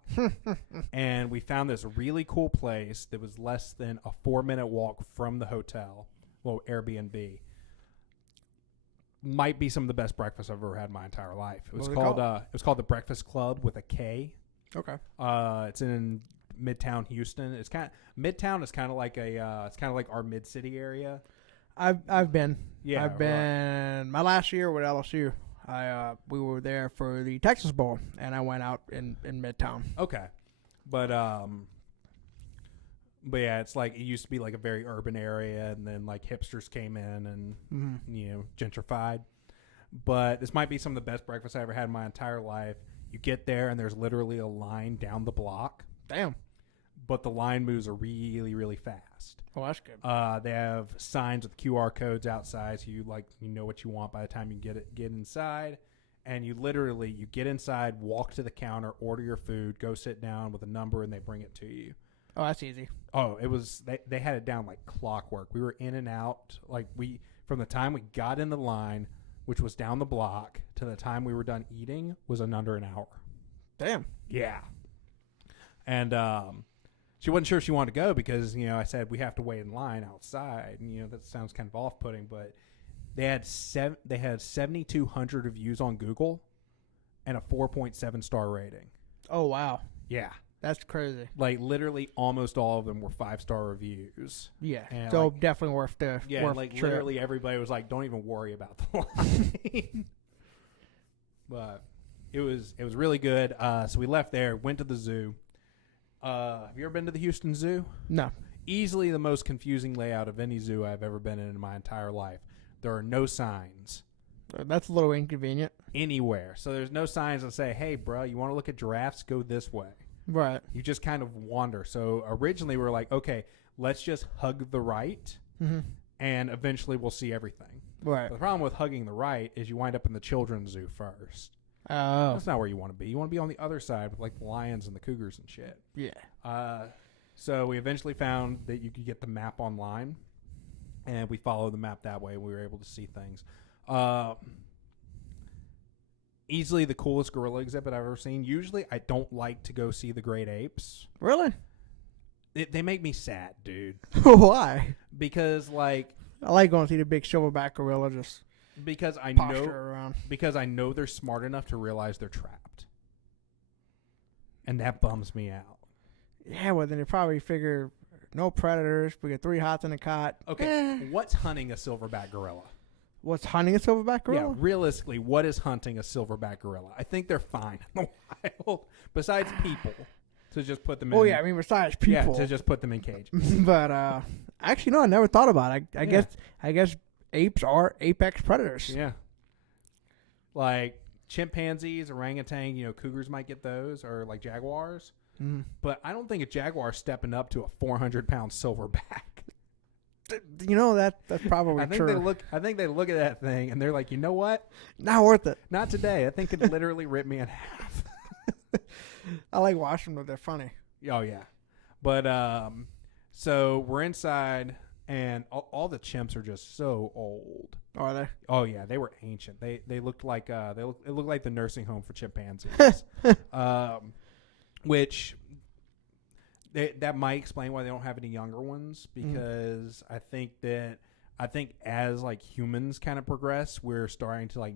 And we found this really cool place that was less than a 4-minute walk from the hotel. Well, Airbnb. Might be some of the best breakfast I've ever had in my entire life. It was called the Breakfast Club with a K. Okay. It's in Midtown Houston. Midtown is kind of like our mid-city area. I've been. Yeah, I've been. My last year with LSU, we were there for the Texas Bowl, and I went out in Midtown. Okay, but yeah, it's like it used to be like a very urban area, and then like hipsters came in and gentrified. But this might be some of the best breakfast I ever had in my entire life. You get there, and there's literally a line down the block. Damn. But the line moves are really, really fast. Oh, that's good. They have signs with QR codes outside, so you know what you want by the time you get inside. And you get inside, walk to the counter, order your food, go sit down with a number, and they bring it to you. Oh, that's easy. Oh, it was they had it down like clockwork. We were in and out from the time we got in the line, which was down the block, to the time we were done eating was in under an hour. Damn. Yeah. And she wasn't sure she wanted to go because, I said we have to wait in line outside. And, that sounds kind of off-putting, but they had 7,200 reviews on Google and a 4.7 star rating. Oh, wow. Yeah. That's crazy. Like, literally almost all of them were 5-star reviews. Yeah. And so definitely worth the literally everybody was like, don't even worry about the line. But it was really good. So we left there, went to the zoo. Have you ever been to the Houston Zoo? No. Easily the most confusing layout of any zoo I've ever been in my entire life. There are no signs. That's a little inconvenient. Anywhere. So there's no signs that say, hey, bro, you want to look at giraffes? Go this way. Right. You just kind of wander. So originally we were like, okay, let's just hug the right, and eventually we'll see everything. Right. The problem with hugging the right is you wind up in the children's zoo first. Oh. That's not where you want to be. You want to be on the other side with like the lions and the cougars and shit. Yeah. So we eventually found that you could get the map online, and we followed the map that way, and we were able to see things. Easily the coolest gorilla exhibit I've ever seen. Usually I don't like to go see the great apes. Really? They make me sad, dude. Why? Because I like going to see the big silverback gorilla just because I posture know around. Because I know they're smart enough to realize they're trapped. And that bums me out. Yeah, well then they probably figure no predators. We get 3 hots in the cot. Okay, what's hunting a silverback gorilla? What's hunting a silverback gorilla? Yeah, realistically, what is hunting a silverback gorilla? I think they're fine in the wild, besides people, to just put them in. Oh, yeah, I mean, besides people. Yeah, to just put them in cages. But, actually, no, I never thought about it. I guess apes are apex predators. Yeah. Like chimpanzees, orangutan, cougars might get those, or like jaguars. Mm. But I don't think a jaguar's stepping up to a 400-pound silverback. That's probably true. I think they look at that thing and they're like, you know what? Not worth it. Not today. I think it literally ripped me in half. I like watching them. They're funny. Oh yeah, but so we're inside, and all the chimps are just so old. Are they? Oh yeah, they were ancient. They looked like it looked like the nursing home for chimpanzees, which that might explain why they don't have any younger ones, because I think as like humans kind of progress, we're starting to like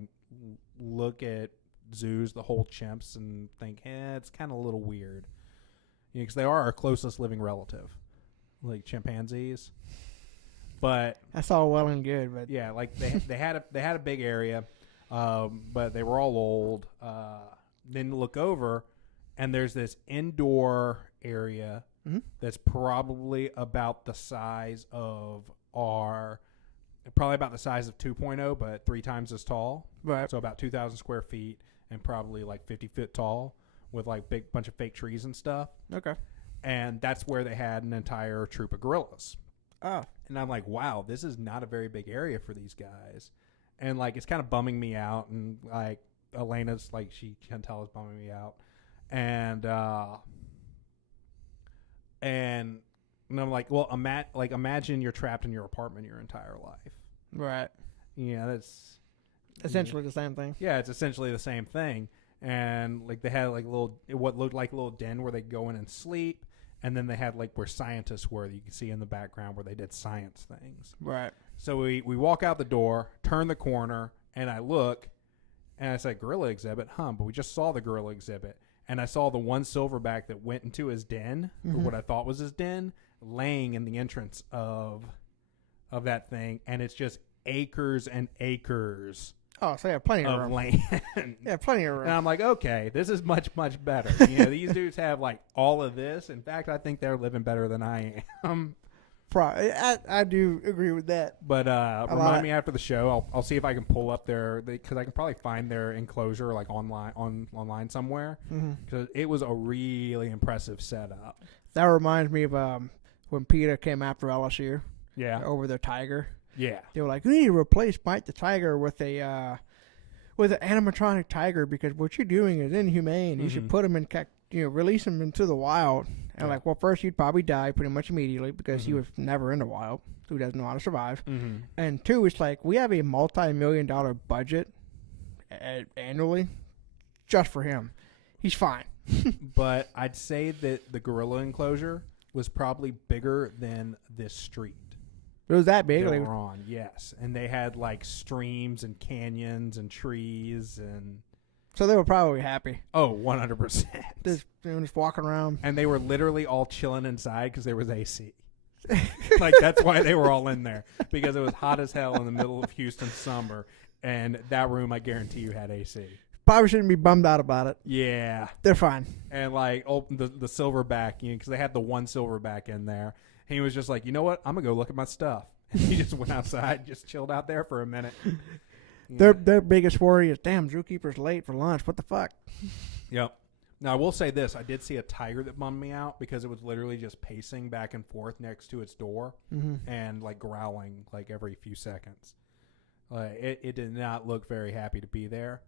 look at zoos, the whole chimps, and think, it's kind of a little weird, because they are our closest living relative, like chimpanzees. But that's all well and good, but yeah, like they had a big area, but they were all old. Then look over, and there's this indoor area that's probably about the size of probably about the size of 2.0, but 3 times as tall. Right. So about 2,000 square feet and probably like 50 foot tall, with like big bunch of fake trees and stuff. Okay. And that's where they had an entire troop of gorillas. Oh. And I'm like, wow, this is not a very big area for these guys. And like, it's kind of bumming me out. And like, Elena's like, she can tell it's bumming me out. And I'm like, well, imagine you're trapped in your apartment your entire life. Right. Yeah, that's essentially the same thing. Yeah, it's essentially the same thing. And like, they had like what looked like a little den where they go in and sleep. And then they had like where scientists were, that you can see in the background, where they did science things. Right. So we walk out the door, turn the corner, and I look, and I said, gorilla exhibit, but we just saw the gorilla exhibit. And I saw the one silverback that went into his den, or what I thought was his den, laying in the entrance of that thing. And it's just acres and acres Oh, so yeah, plenty of room. land. Yeah, plenty of room. And I'm like, okay, this is much, much better. These dudes have like all of this. In fact, I think they're living better than I am. I do agree with that. But remind me after the show. I'll see if I can pull up because I can probably find their enclosure like online somewhere. Because it was a really impressive setup. That reminds me of when PETA came after LSU. Yeah. Over their tiger. Yeah. They were like, we need to replace Mike the Tiger with an animatronic tiger, because what you're doing is inhumane. You should put him in, release him into the wild. And like, well, first he'd probably die pretty much immediately, because he was never in the wild, so he doesn't know how to survive. And 2, it's like, we have a multi-million-dollar budget annually just for him. He's fine. But I'd say that the gorilla enclosure was probably bigger than this street. It was that big. They were on, yes. And they had like streams and canyons and trees, and so they were probably happy. Oh, 100%. Just walking around. And they were literally all chilling inside because there was AC. Like, that's why they were all in there, because it was hot as hell in the middle of Houston summer, and that room, I guarantee you, had AC. Probably shouldn't be bummed out about it. Yeah. They're fine. And like, the silverback, because they had the one silverback in there. He was just like, you know what? I'm going to go look at my stuff. And he just went outside, just chilled out there for a minute. Their biggest worry is, damn, zookeeper's late for lunch. What the fuck? Yep. Now, I will say this. I did see a tiger that bummed me out, because it was literally just pacing back and forth next to its door and like growling like every few seconds. It did not look very happy to be there.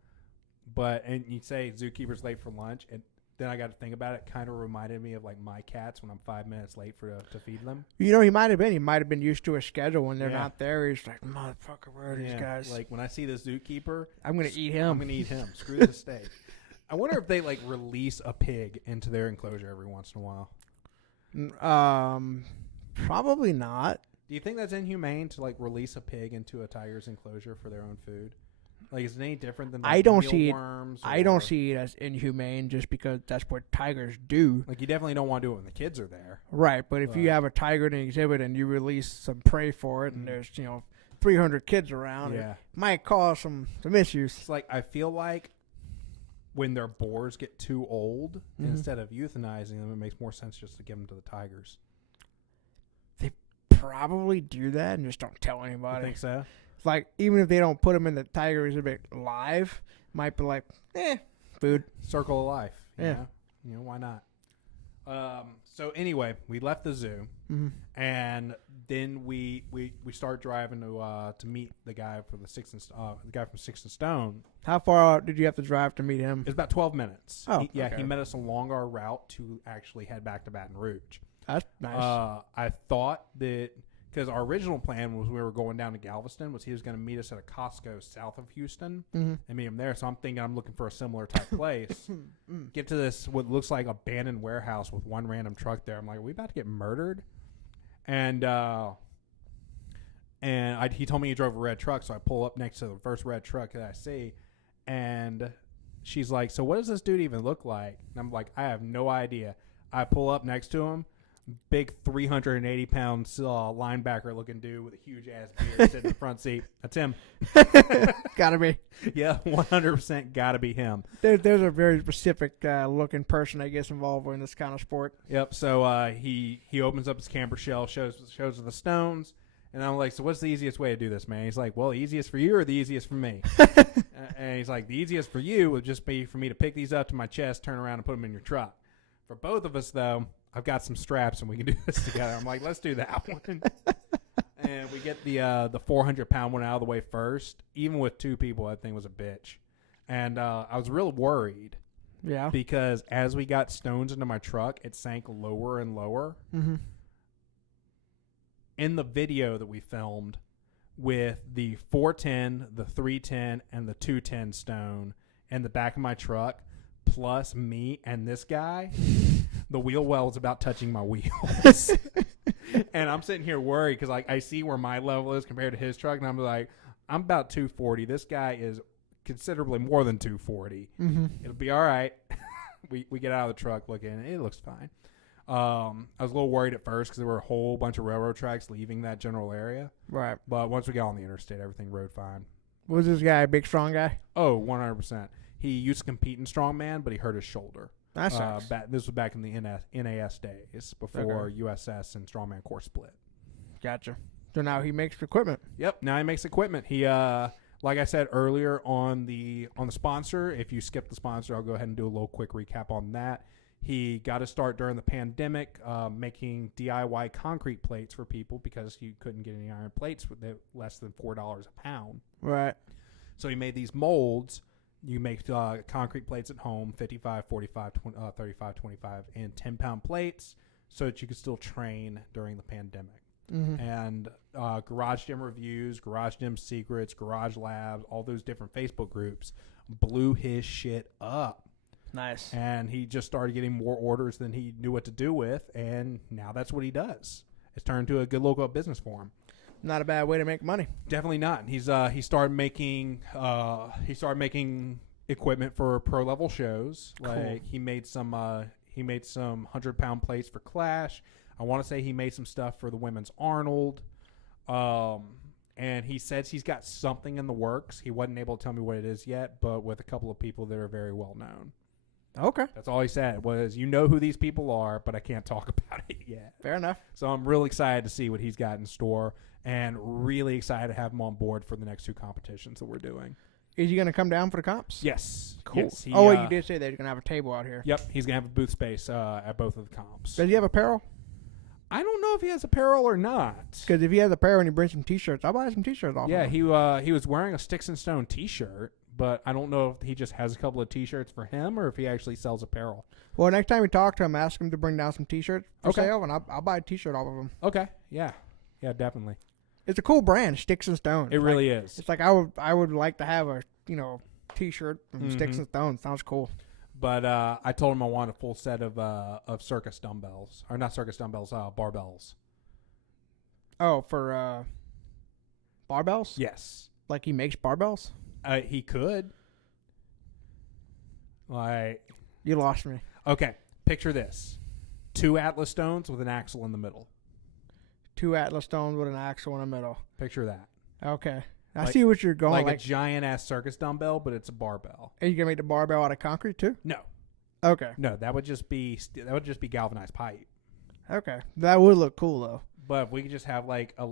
And you say zookeeper's late for lunch, and then I got to think about it. Kind of reminded me of like my cats when I'm 5 minutes late to feed them. He might have been. He might have been used to a schedule when they're not there. He's like, motherfucker, where are these guys? Like, when I see the zookeeper, I'm gonna eat him. I'm gonna eat him. Screw the steak. I wonder if they like release a pig into their enclosure every once in a while. Probably not. Do you think that's inhumane to like release a pig into a tiger's enclosure for their own food? Like, is it any different than like, I don't see it as inhumane, just because that's what tigers do. Like, you definitely don't want to do it when the kids are there. Right, but if you have a tiger in an exhibit and you release some prey for it, and there's 300 kids around, it might cause some issues. It's like, I feel like when their boars get too old, instead of euthanizing them, it makes more sense just to give them to the tigers. They probably do that and just don't tell anybody. You think so? Like, even if they don't put them in the tiger exhibit live, might be like, food. Circle of life. Yeah. Why not? So anyway, we left the zoo, and then we start driving to meet the guy for the the guy from Six and Stone. How far out did you have to drive to meet him? It was about 12 minutes. Oh, He okay. met us along our route to actually head back to Baton Rouge. That's nice. I thought that because our original plan was we were going down to Galveston, was he was going to meet us at a Costco south of Houston and meet him there. So I'm thinking I'm looking for a similar type place. Get to this what looks like abandoned warehouse with one random truck there. I'm like, are we about to get murdered? And he told me he drove a red truck, so I pull up next to the first red truck that I see, and she's like, so what does this dude even look like? And I'm like, I have no idea. I pull up next to him, big 380-pound linebacker looking dude with a huge ass beard sitting in the front seat. That's him. Gotta be. Yeah, 100% gotta be him. There's a very specific looking person, I guess, involved in this kind of sport. Yep. So he opens up his camper shell, shows the stones, and I'm like, so what's the easiest way to do this, man? He's like, well, easiest for you or the easiest for me? And he's like, the easiest for you would just be for me to pick these up to my chest, turn around, and put them in your truck. For both of us, though, I've got some straps and we can do this together. I'm like, let's do that one. And we get the 400-pound one out of the way first. Even with two people, that thing was a bitch. And I was real worried. Yeah. Because as we got stones into my truck, it sank lower and lower. Mm-hmm. In the video that we filmed with the 410, the 310, and the 210 stone in the back of my truck, plus me and this guy, the wheel well is about touching my wheels. And I'm sitting here worried because I see where my level is compared to his truck, and I'm like, I'm about 240. This guy is considerably more than 240. Mm-hmm. It'll be all right. we get out of the truck looking, it looks fine. I was a little worried at first because there were a whole bunch of railroad tracks leaving that general area. Right. But once we got on the interstate, everything rode fine. Was this guy a big, strong guy? Oh, 100%. He used to compete in strongman, but he hurt his shoulder. That sucks. This was back in the NAS days before USS and strongman core split. Gotcha. So now he makes equipment. Yep. Now he makes equipment. He, like I said earlier on the sponsor, if you skip the sponsor, I'll go ahead and do a little quick recap on that. He got to start during the pandemic making DIY concrete plates for people because you couldn't get any iron plates with less than $4 a pound. Right. So he made these molds. You make concrete plates at home, 55, 45, 35, 25, and 10-pound plates so that you could still train during the pandemic. Mm-hmm. And Garage Gym Reviews, Garage Gym Secrets, Garage Labs, all those different Facebook groups blew his shit up. Nice. And he just started getting more orders than he knew what to do with, and now that's what he does. It's turned into a good local business for him. Not a bad way to make money. Definitely not. He started making equipment for pro level shows. Cool. Like he made some 100-pound plates for Clash. I want to say he made some stuff for the women's Arnold. And he says he's got something in the works. He wasn't able to tell me what it is yet, but with a couple of people that are very well known. Okay. That's all he said was, you know who these people are, but I can't talk about it yet. Fair enough. So I'm really excited to see what he's got in store and really excited to have him on board for the next two competitions that we're doing. Is he going to come down for the comps? Yes. Cool. Yes, Oh, wait, you did say that he's going to have a table out here. Yep. He's going to have a booth space at both of the comps. Does he have apparel? I don't know if he has apparel or not. Because if he has apparel and he brings some T-shirts, I'll buy some T-shirts off Yeah, of him. he was wearing a Stix and Stone T-shirt, but I don't know if he just has a couple of T-shirts for him or if he actually sells apparel. Well, next time we talk to him, ask him to bring down some T-shirts for Okay. sale, and I'll buy a T-shirt off of him. Okay. Yeah. Yeah, definitely. It's a cool brand, Stix and Stone. It really is. It's like I would like to have a T-shirt from Stix and Stone. Sounds cool. But I told him I want a full set of circus dumbbells, or not circus dumbbells, barbells. Oh, for barbells? Yes. Like he makes barbells? He could. Like, You lost me. okay, picture this: 2 Atlas stones with an axle in the middle. 2 Atlas stones with an axle in the middle. Picture that. Okay. I Like- see what you're going. Like a giant ass circus dumbbell, but it's a barbell. Are you gonna make the barbell out of concrete too? No, Okay. no, that would just be galvanized pipe. Okay. That would look cool though. But if we could just have like a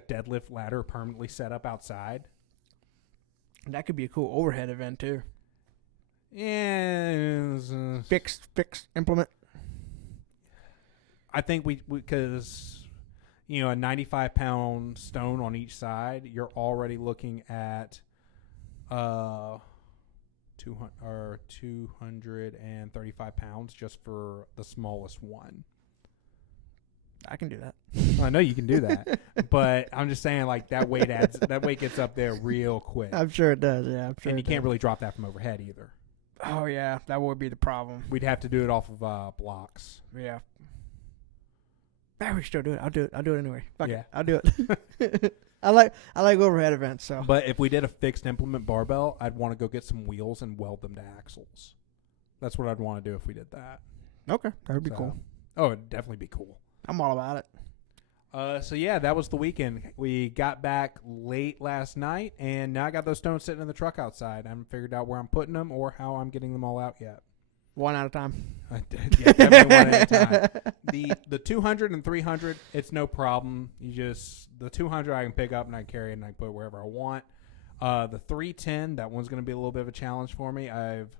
deadlift ladder permanently set up outside. That could be a cool overhead event too. Yeah, Fix, implement. I think we because a 95-pound stone on each side, you're already looking at 235 pounds just for the smallest one. I can do that. Well, I know you can do that, but I'm just saying, like, that weight gets up there real quick. I'm sure it does. Yeah, I'm sure. And you can't really drop that from overhead either. Oh yeah, that would be the problem. We'd have to do it off of blocks. Yeah. We should still do it. I'll do it anyway. Fuck Yeah. it. I'll do it. I like overhead events. So. But if we did a fixed implement barbell, I'd want to go get some wheels and weld them to axles. That's what I'd want to do if we did that. Okay, that would be cool. Oh, it'd definitely be cool. I'm all about it. So yeah, that was the weekend. We got back late last night, and now I got those stones sitting in the truck outside. I haven't figured out where I'm putting them or how I'm getting them all out yet. One at a time. Yeah, definitely one at a time. The 200 and 300, it's no problem. The 200 I can pick up and I can carry it and I can put it wherever I want. The 310, that one's going to be a little bit of a challenge for me. I've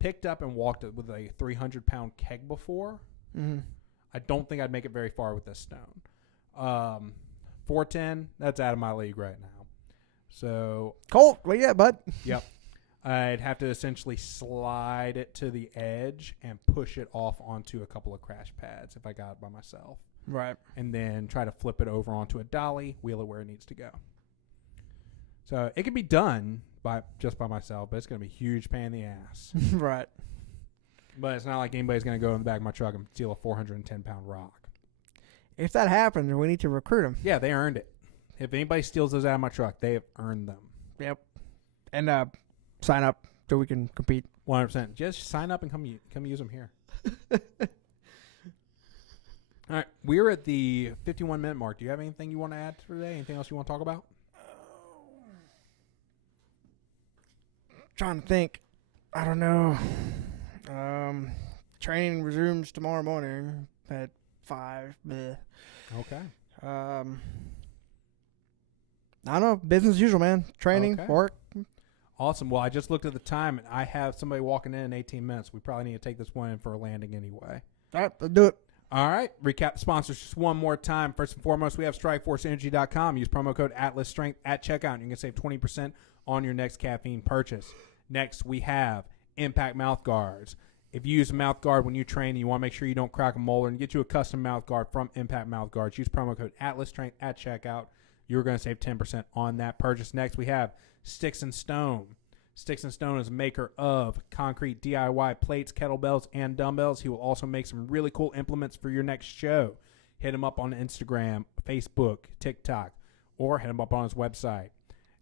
picked up and walked it with a 300-pound keg before. Mm-hmm. I don't think I'd make it very far with this stone. 410, that's out of my league right now. So Colt, where you at, bud? Yep. I'd have to essentially slide it to the edge and push it off onto a couple of crash pads if I got it by myself. Right. And then try to flip it over onto a dolly, wheel it where it needs to go. So it can be done just by myself, but it's going to be a huge pain in the ass. Right. But it's not like anybody's going to go in the back of my truck and steal a 410-pound rock. If that happens, we need to recruit them. Yeah, they earned it. If anybody steals those out of my truck, they have earned them. Yep. And sign up so we can compete. 100%. Just sign up and come use them here. All right, we're at the 51-minute mark. Do you have anything you want to add for today? Anything else you want to talk about? Trying to think. I don't know. Training resumes tomorrow morning at 5. Bleh. Okay. I don't know. Business as usual, man. Training, Okay. work. Awesome. Well, I just looked at the time, and I have somebody walking in 18 minutes. We probably need to take this one in for a landing anyway. All right, let's do it. All right. Recap the sponsors just one more time. First and foremost, we have StrikeForceEnergy.com. Use promo code ATLASSTRENGTH at checkout, and you can save 20% on your next caffeine purchase. Next, we have Impact Mouth Guards. If you use a mouth guard when you train and you want to make sure you don't crack a molar, and get you a custom mouth guard from Impact Mouth Guards, use promo code ATLASSTRENGTH at checkout. You're going to save 10% on that purchase. Next, we have Stix and Stone. Stix and Stone is a maker of concrete DIY plates, kettlebells, and dumbbells. He will also make some really cool implements for your next show. Hit him up on Instagram, Facebook, TikTok, or hit him up on his website.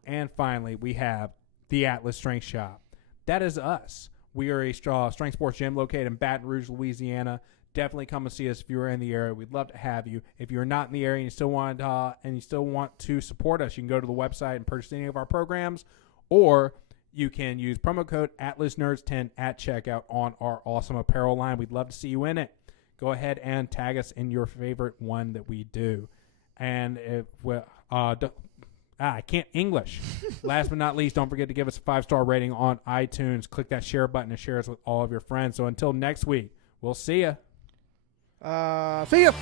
And finally, we have the Atlas Strength Shop. That is us. We are a strength sports gym located in Baton Rouge, Louisiana. Definitely come and see us if you are in the area. We'd love to have you. If you're not in the area and you still want to support us, you can go to the website and purchase any of our programs, or you can use promo code ATLASNERDS10 at checkout on our awesome apparel line. We'd love to see you in it. Go ahead and tag us in your favorite one that we do. And if I can't English. Last but not least, don't forget to give us a 5-star rating on iTunes. Click that share button and share us with all of your friends. So until next week, we'll see ya. See ya.